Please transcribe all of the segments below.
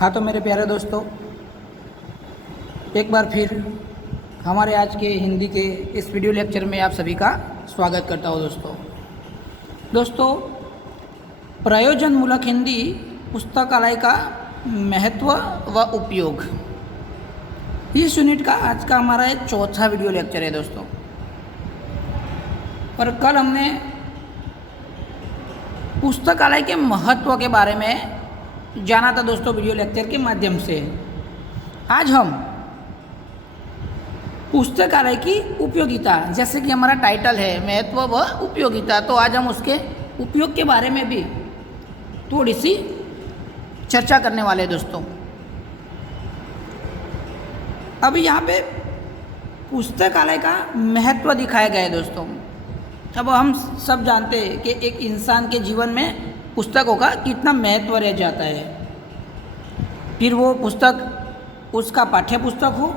हाँ तो मेरे प्यारे दोस्तों, एक बार फिर हमारे आज के हिंदी के इस वीडियो लेक्चर में आप सभी का स्वागत करता हूँ। दोस्तों प्रयोजनमूलक हिंदी पुस्तकालय का महत्व व उपयोग, इस यूनिट का आज का हमारा एक चौथा वीडियो लेक्चर है दोस्तों। और कल हमने पुस्तकालय के महत्व के बारे में जाना था दोस्तों वीडियो लेक्चर के माध्यम से। आज हम पुस्तकालय की उपयोगिता, जैसे कि हमारा टाइटल है महत्व व उपयोगिता, तो आज हम उसके उपयोग के बारे में भी थोड़ी सी चर्चा करने वाले हैं दोस्तों। अभी यहाँ पे पुस्तकालय का महत्व दिखाया गया है दोस्तों। अब हम सब जानते हैं कि एक इंसान के जीवन में पुस्तकों का कितना महत्व रह जाता है। फिर वो पुस्तक उसका पाठ्य पुस्तक हो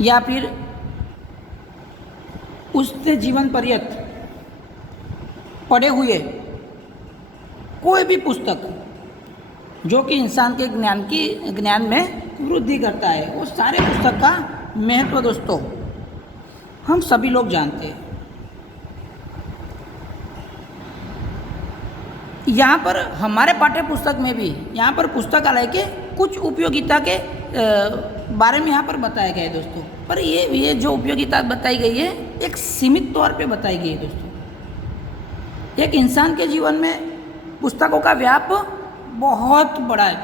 या फिर उसने जीवन पर्यंत पढ़े हुए कोई भी पुस्तक जो कि इंसान के ज्ञान में वृद्धि करता है, वो सारे पुस्तक का महत्व दोस्तों हम सभी लोग जानते हैं। यहाँ पर हमारे पाठ्य पुस्तक में भी यहाँ पर पुस्तकालय के कुछ उपयोगिता के बारे में यहाँ पर बताया गया है दोस्तों। पर ये जो उपयोगिता बताई गई है एक सीमित तौर पे बताई गई है दोस्तों। एक इंसान के जीवन में पुस्तकों का व्याप बहुत बड़ा है,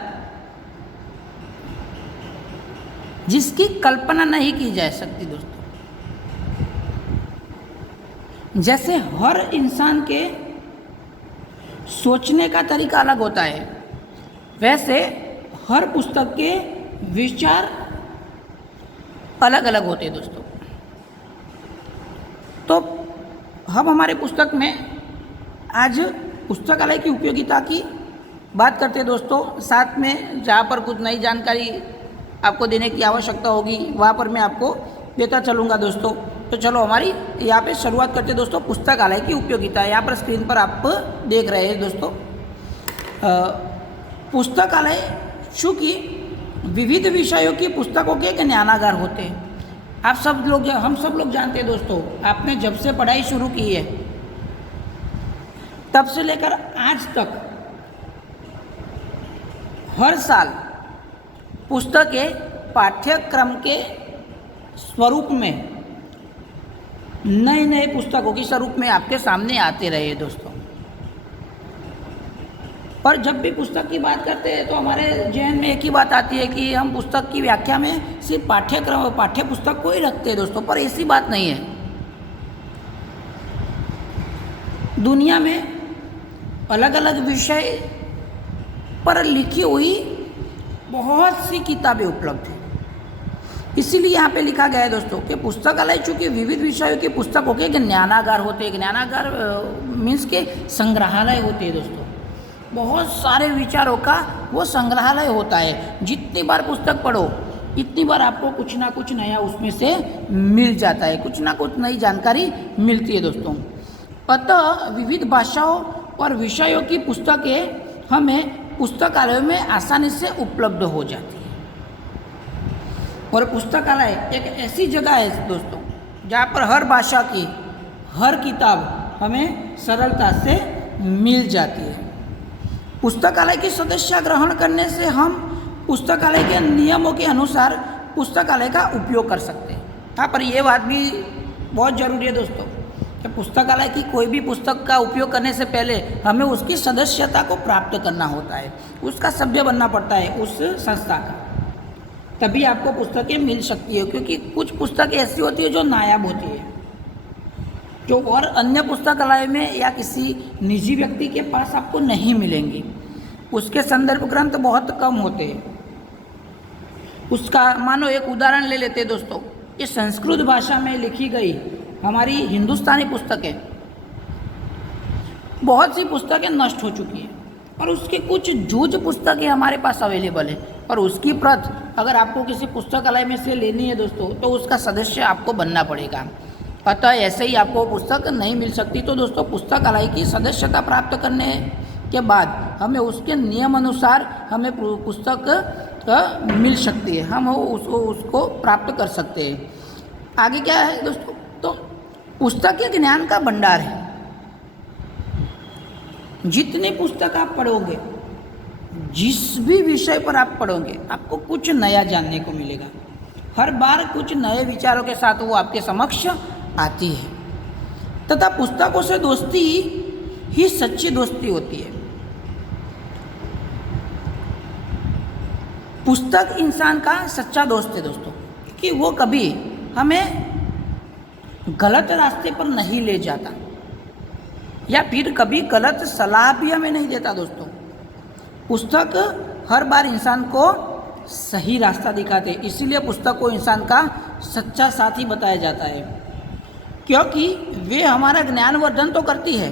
जिसकी कल्पना नहीं की जा सकती दोस्तों। जैसे हर इंसान के सोचने का तरीका अलग होता है, वैसे हर पुस्तक के विचार अलग अलग होते हैं दोस्तों। तो हम हमारे पुस्तक में आज पुस्तकालय की उपयोगिता की बात करते हैं दोस्तों। साथ में जहाँ पर कुछ नई जानकारी आपको देने की आवश्यकता होगी वहाँ पर मैं आपको देता चलूँगा दोस्तों। तो चलो हमारी यहाँ पे शुरुआत करते हैं दोस्तों पुस्तकालय की उपयोगिता। यहाँ पर स्क्रीन पर आप देख रहे हैं दोस्तों। पुस्तकालय चूँकि विविध विषयों की पुस्तकों के ज्ञानागार होते हैं। हम सब लोग जानते हैं दोस्तों, आपने जब से पढ़ाई शुरू की है तब से लेकर आज तक हर साल पुस्तकें पाठ्यक्रम के स्वरूप में नए पुस्तकों के स्वरूप में आपके सामने आते रहे दोस्तों। और जब भी पुस्तक की बात करते हैं तो हमारे जहन में एक ही बात आती है कि हम पुस्तक की व्याख्या में सिर्फ पाठ्य पुस्तक को ही रखते हैं दोस्तों। पर ऐसी बात नहीं है। दुनिया में अलग अलग विषय पर लिखी हुई बहुत सी किताबें उपलब्ध हैं। इसीलिए यहाँ पे लिखा गया है दोस्तों कि पुस्तकालय चूँकि विविध विषयों की पुस्तकों के ज्ञानागार होते हैं। ज्ञानागार मीन्स के संग्रहालय होते हैं दोस्तों। बहुत सारे विचारों का वो संग्रहालय होता है। जितनी बार पुस्तक पढ़ो इतनी बार आपको कुछ ना कुछ नया उसमें से मिल जाता है, कुछ ना कुछ नई जानकारी मिलती है दोस्तों। अतः विविध भाषाओं और विषयों की पुस्तकें हमें पुस्तकालयों में आसानी से उपलब्ध हो जाती है। और पुस्तकालय एक ऐसी जगह है दोस्तों जहाँ पर हर भाषा की हर किताब हमें सरलता से मिल जाती है। पुस्तकालय की सदस्यता ग्रहण करने से हम पुस्तकालय के नियमों के अनुसार पुस्तकालय का उपयोग कर सकते हैं। यहाँ पर यह बात भी बहुत ज़रूरी है दोस्तों कि पुस्तकालय की कोई भी पुस्तक का उपयोग करने से पहले हमें उसकी सदस्यता को प्राप्त करना होता है, उसका सभ्य बनना पड़ता है उस संस्था का, तभी आपको पुस्तकें मिल सकती है। क्योंकि कुछ पुस्तकें ऐसी होती है जो नायाब होती है, जो और अन्य पुस्तकालय में या किसी निजी व्यक्ति के पास आपको नहीं मिलेंगी। उसके संदर्भ ग्रंथ बहुत कम होते हैं। उसका मानो एक उदाहरण ले लेते हैं दोस्तों। ये संस्कृत भाषा में लिखी गई हमारी हिंदुस्तानी पुस्तकें, बहुत सी पुस्तकें नष्ट हो चुकी हैं और उसके कुछ जूझ पुस्तकें हमारे पास अवेलेबल है। और उसकी प्रत अगर आपको किसी पुस्तकालय में से लेनी है दोस्तों तो उसका सदस्य आपको बनना पड़ेगा। अतः ऐसे ही आपको पुस्तक नहीं मिल सकती। तो दोस्तों पुस्तकालय की सदस्यता प्राप्त करने के बाद हमें उसके नियम अनुसार हमें पुस्तक मिल सकती है, हम उसको प्राप्त कर सकते हैं। आगे क्या है दोस्तों, तो पुस्तक एक ज्ञान का भंडार है। जितनी पुस्तक आप पढ़ोगे, जिस भी विषय पर आप पढ़ोगे, आपको कुछ नया जानने को मिलेगा। हर बार कुछ नए विचारों के साथ वो आपके समक्ष आती है, तथा पुस्तकों से दोस्ती ही सच्ची दोस्ती होती है। पुस्तक इंसान का सच्चा दोस्त है दोस्तों, कि वो कभी हमें गलत रास्ते पर नहीं ले जाता, या फिर कभी गलत सलाह भी हमें नहीं देता दोस्तों। पुस्तक हर बार इंसान को सही रास्ता दिखाते, इसीलिए पुस्तक को इंसान का सच्चा साथी बताया जाता है, क्योंकि वे हमारा ज्ञानवर्धन तो करती है,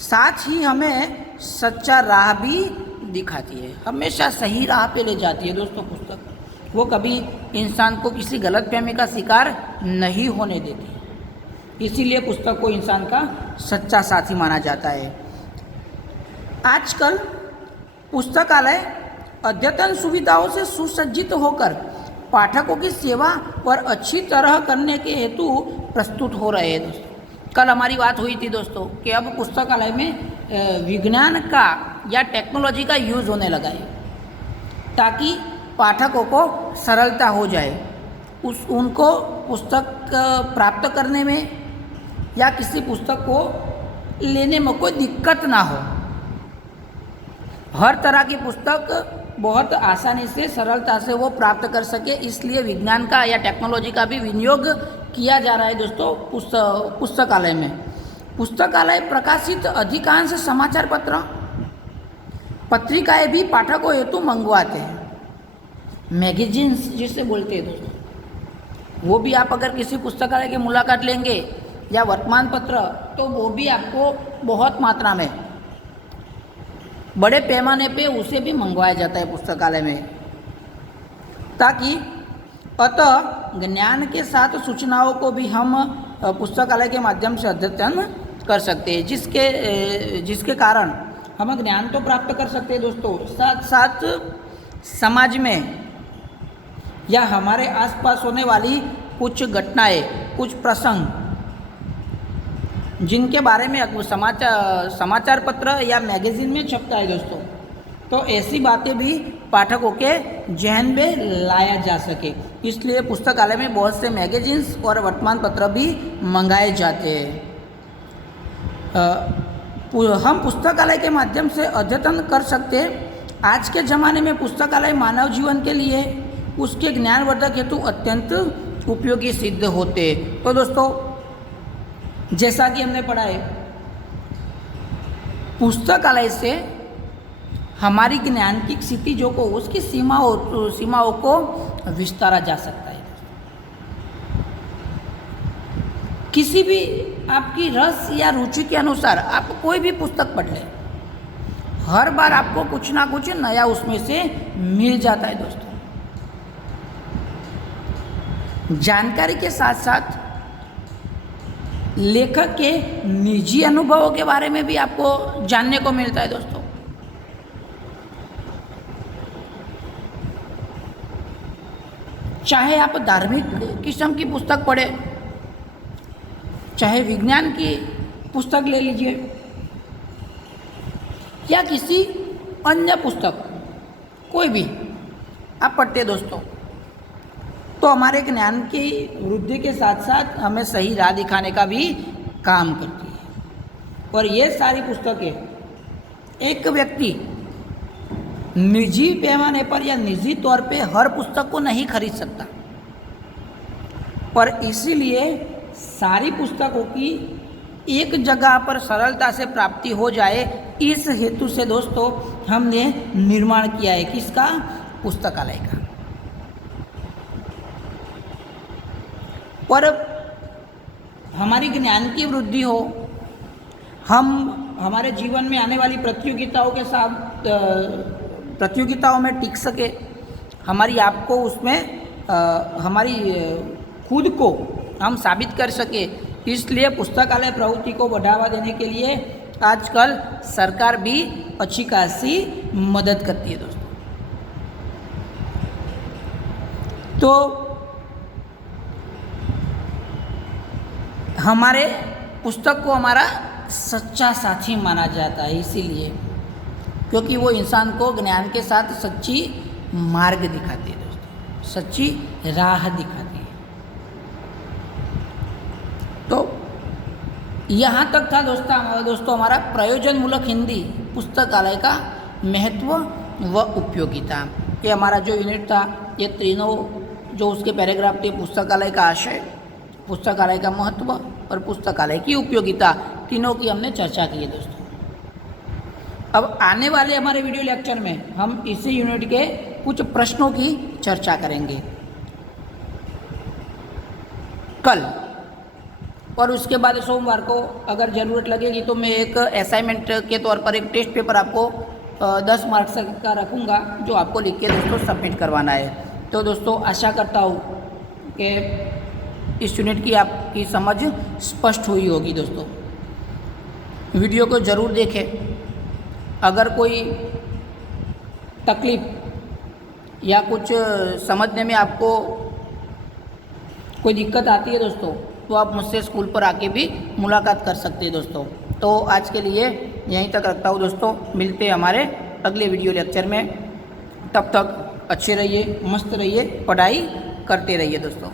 साथ ही हमें सच्चा राह भी दिखाती है, हमेशा सही राह पे ले जाती है दोस्तों पुस्तक। वो कभी इंसान को किसी गलतफहमी का शिकार नहीं होने देती, इसीलिए पुस्तक को इंसान का सच्चा साथी माना जाता है। आजकल पुस्तकालय अद्यतन सुविधाओं से सुसज्जित होकर पाठकों की सेवा और अच्छी तरह करने के हेतु प्रस्तुत हो रहे हैं दोस्तों। कल हमारी बात हुई थी दोस्तों कि अब पुस्तकालय में विज्ञान का या टेक्नोलॉजी का यूज़ होने लगा है, ताकि पाठकों को सरलता हो जाए, उनको पुस्तक प्राप्त करने में या किसी पुस्तक को लेने में कोई दिक्कत ना हो। हर तरह की पुस्तक बहुत आसानी से, सरलता से वो प्राप्त कर सके, इसलिए विज्ञान का या टेक्नोलॉजी का भी विनियोग किया जा रहा है दोस्तों पुस्तकालय में। पुस्तकालय प्रकाशित अधिकांश समाचार पत्र, पत्रिकाएं भी पाठकों हेतु मंगवाते हैं। मैगजीन्स जिसे बोलते हैं दोस्तों, वो भी आप अगर किसी पुस्तकालय की मुलाकात लेंगे या वर्तमान पत्र, तो वो भी आपको बहुत मात्रा में, बड़े पैमाने पे उसे भी मंगवाया जाता है पुस्तकालय में, ताकि अतः ज्ञान के साथ सूचनाओं को भी हम पुस्तकालय के माध्यम से अद्यतन कर सकते हैं, जिसके कारण हम ज्ञान तो प्राप्त कर सकते हैं दोस्तों, साथ साथ समाज में या हमारे आसपास होने वाली कुछ घटनाएं, कुछ प्रसंग जिनके बारे में समाचार पत्र या मैगजीन में छपता है दोस्तों, तो ऐसी बातें भी पाठकों के जहन में लाया जा सके, इसलिए पुस्तकालय में बहुत से मैगजीन्स और वर्तमान पत्र भी मंगाए जाते हैं। हम पुस्तकालय के माध्यम से अद्यतन कर सकते हैं। आज के ज़माने में पुस्तकालय मानव जीवन के लिए उसके ज्ञानवर्धक हेतु अत्यंत उपयोगी सिद्ध होते। तो दोस्तों, जैसा कि हमने पढ़ा है, पुस्तकालय से हमारी ज्ञान की क्षितिजों को, उसकी सीमाओं को विस्तारा जा सकता है। किसी भी आपकी रस या रुचि के अनुसार आप कोई भी पुस्तक पढ़ लें, हर बार आपको कुछ ना कुछ नया उसमें से मिल जाता है दोस्तों। जानकारी के साथ साथ लेखक के निजी अनुभवों के बारे में भी आपको जानने को मिलता है दोस्तों। चाहे आप धार्मिक किस्म की पुस्तक पढ़ें, चाहे विज्ञान की पुस्तक ले लीजिए, या किसी अन्य पुस्तक कोई भी आप पढ़ते दोस्तों, तो हमारे ज्ञान की वृद्धि के साथ साथ हमें सही राह दिखाने का भी काम करती है। और ये सारी पुस्तकें एक व्यक्ति निजी पैमाने पर या निजी तौर पे हर पुस्तक को नहीं खरीद सकता, और इसीलिए सारी पुस्तकों की एक जगह पर सरलता से प्राप्ति हो जाए, इस हेतु से दोस्तों हमने निर्माण किया है किसका? पुस्तकालय का। और हमारी ज्ञान की वृद्धि हो, हम हमारे जीवन में आने वाली प्रतियोगिताओं में टिक सके, हमारी आपको उसमें हमारी खुद को हम साबित कर सके, इसलिए पुस्तकालय प्रवृत्ति को बढ़ावा देने के लिए आजकल सरकार भी अच्छी खासी मदद करती है दोस्तों। तो हमारे पुस्तक को हमारा सच्चा साथी माना जाता है, इसीलिए क्योंकि वो इंसान को ज्ञान के साथ सच्ची मार्ग दिखाती है दोस्तों, सच्ची राह दिखाती है। तो यहाँ तक था दोस्तों हमारा प्रयोजनमूलक हिंदी पुस्तकालय का महत्व व उपयोगिता। ये हमारा जो यूनिट था, ये तीनों जो उसके पैराग्राफ थे, पुस्तकालय का आशय, पुस्तकालय का महत्व और पुस्तकालय की उपयोगिता, तीनों की हमने चर्चा की है दोस्तों। अब आने वाले हमारे वीडियो लेक्चर में हम इसी यूनिट के कुछ प्रश्नों की चर्चा करेंगे कल, और उसके बाद सोमवार को अगर ज़रूरत लगेगी तो मैं एक असाइनमेंट के तौर पर एक टेस्ट पेपर आपको 10 मार्क्स का रखूँगा, जो आपको लिख के दोस्तों सबमिट करवाना है। तो दोस्तों आशा करता हूँ कि इस यूनिट की आपकी समझ स्पष्ट हुई होगी दोस्तों। वीडियो को ज़रूर देखें। अगर कोई तकलीफ़ या कुछ समझने में आपको कोई दिक्कत आती है दोस्तों, तो आप मुझसे स्कूल पर आके भी मुलाकात कर सकते हैं दोस्तों। तो आज के लिए यहीं तक रखता हूँ दोस्तों, मिलते हैं हमारे अगले वीडियो लेक्चर में। तब तक अच्छे रहिए, मस्त रहिए, पढ़ाई करते रहिए दोस्तों।